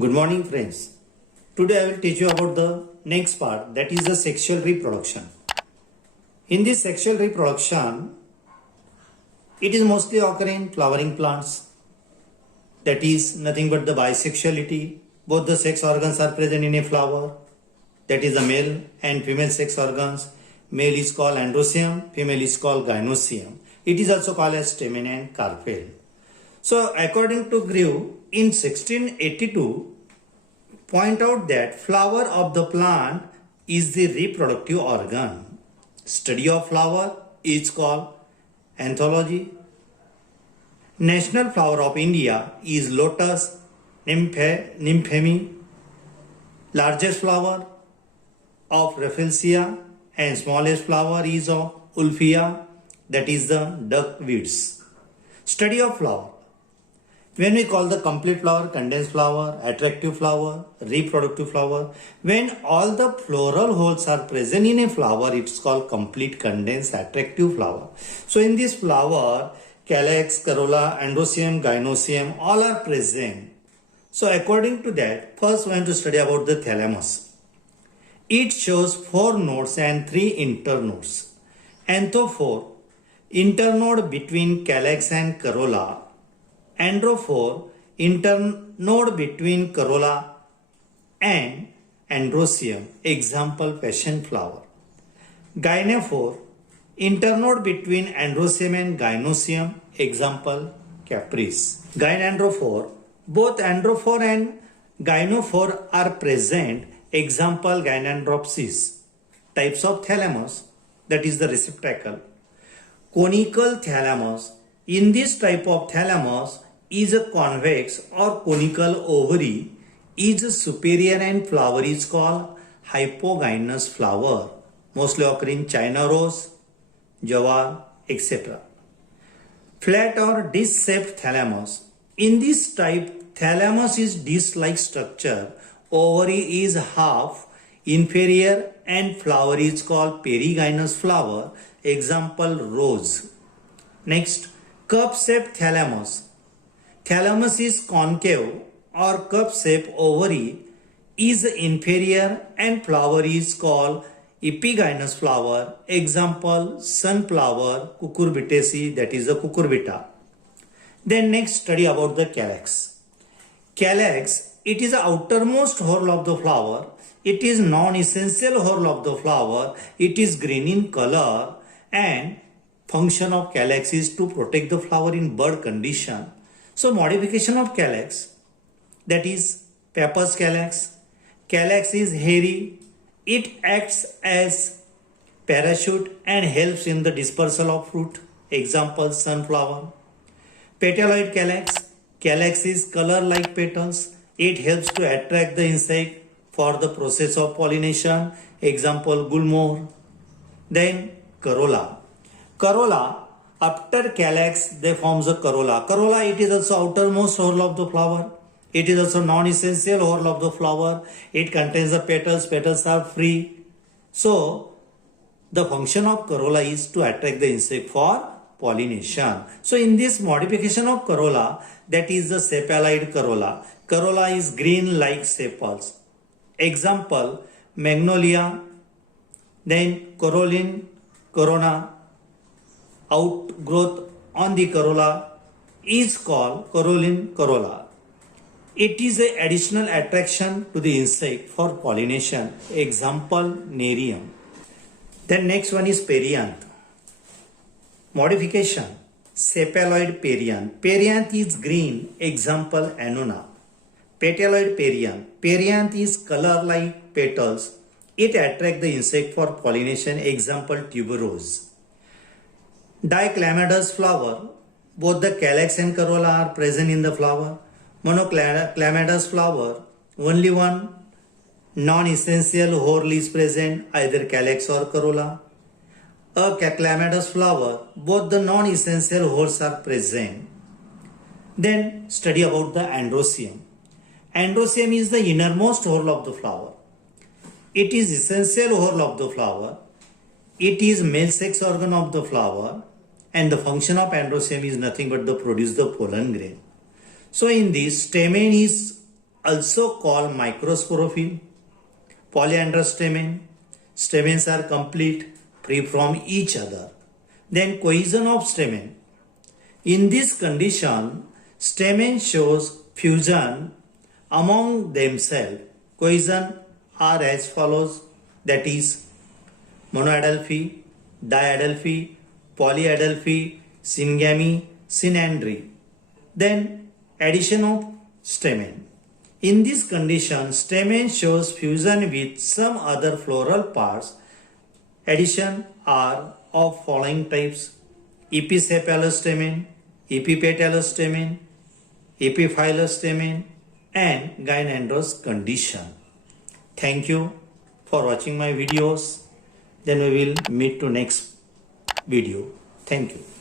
Good morning friends. Today I will teach you about the next part, that is the sexual reproduction. In this sexual reproduction, it is mostly occurring in flowering plants. That is nothing but the bisexuality. Both the sex organs are present in a flower. That is the male and female sex organs. Male is called androecium, female is called gynoecium. It is also called as stamen and carpel. So according to Grew, in 1682, point out that flower of the plant is the reproductive organ. Study of flower is called anthology. National flower of India is lotus nymphemi. Largest flower of Rafflesia and smallest flower is of Ulfia, that is the duckweeds. Study of flower. When we call the complete flower, condensed flower, attractive flower, reproductive flower, when all the floral holes are present in a flower, it's called complete condensed attractive flower. So in this flower, calyx, corolla, androecium, gynoecium, all are present. So according to that, first we want to study about the thalamus. It shows 4 nodes and 3 internodes. Anthophore, internode between calyx and corolla. Androphore, internode between corolla and androecium, example passion flower. Gynophore, internode between androecium and gynoecium, example caprice. Gynandrophore, both androphore and gynophore are present, example gynandropsis. Types of thalamus, that is the receptacle. Conical thalamus, in this type of thalamus is a convex or conical ovary, is superior and flower is called hypogynous flower, mostly occur in China rose, jawar, etc. Flat or disc-shaped thalamus. In this type, thalamus is disc-like structure, ovary is half inferior and flower is called perigynous flower, example rose. Next, cup-shaped thalamus. Thalamus is concave or cup-shaped ovary is inferior and flower is called epigynous flower. Example sunflower cucurbitaceae, that is the cucurbita. Then next study about the calyx. Calyx, it is the outermost whorl of the flower. It is non-essential whorl of the flower. It is green in color and function of calyx is to protect the flower in bud condition. So modification of calyx, that is pappus calyx. Calyx is hairy. It acts as parachute and helps in the dispersal of fruit. Example sunflower. Petaloid calyx. Calyx is color like petals. It helps to attract the insect for the process of pollination. Example gulmohar. Then corolla. Corolla, after calyx, they forms a corolla. Corolla, it is also outermost whorl of the flower. It is also non-essential whorl of the flower. It contains the petals. Petals are free. So, the function of corolla is to attract the insect for pollination. So, in this modification of corolla, that is the sepaloid corolla. Corolla is green like sepals. Example, magnolia, then corolline, corona. Outgrowth on the corolla is called corolline corolla. It is an additional attraction to the insect for pollination. Example nerium. Then next one is perianth. Modification. Sepaloid perianth. Perianth is green. Example annona. Petaloid perianth. Perianth is color like petals. It attracts the insect for pollination. Example tuberose. Diclamados flower. Both the calyx and corolla are present in the flower. Monoclamados flower. Only one non-essential whorl is present, either calyx or corolla. A clamidous flower. Both the non-essential whorls are present. Then study about the androecium. Androecium is the innermost whorl of the flower. It is essential whorl of the flower. It is male sex organ of the flower, and the function of androecium is nothing but to produce the pollen grain. So in this, stamen is also called microsporophyll. Polyandrous stamen. Stamens are complete, free from each other. Then cohesion of stamen. In this condition, stamen shows fusion among themselves. Cohesion are as follows, that is monoadelphy, diadelphy, polyadelphy, syngamy, synandry. Then addition of stamen. In this condition, stamen shows fusion with some other floral parts. Addition are of following types: episepalous stamen, epipetalous stamen, epiphyllous stamen, and gynandrous condition. Thank you for watching my videos. Then we will meet to next video. Thank you.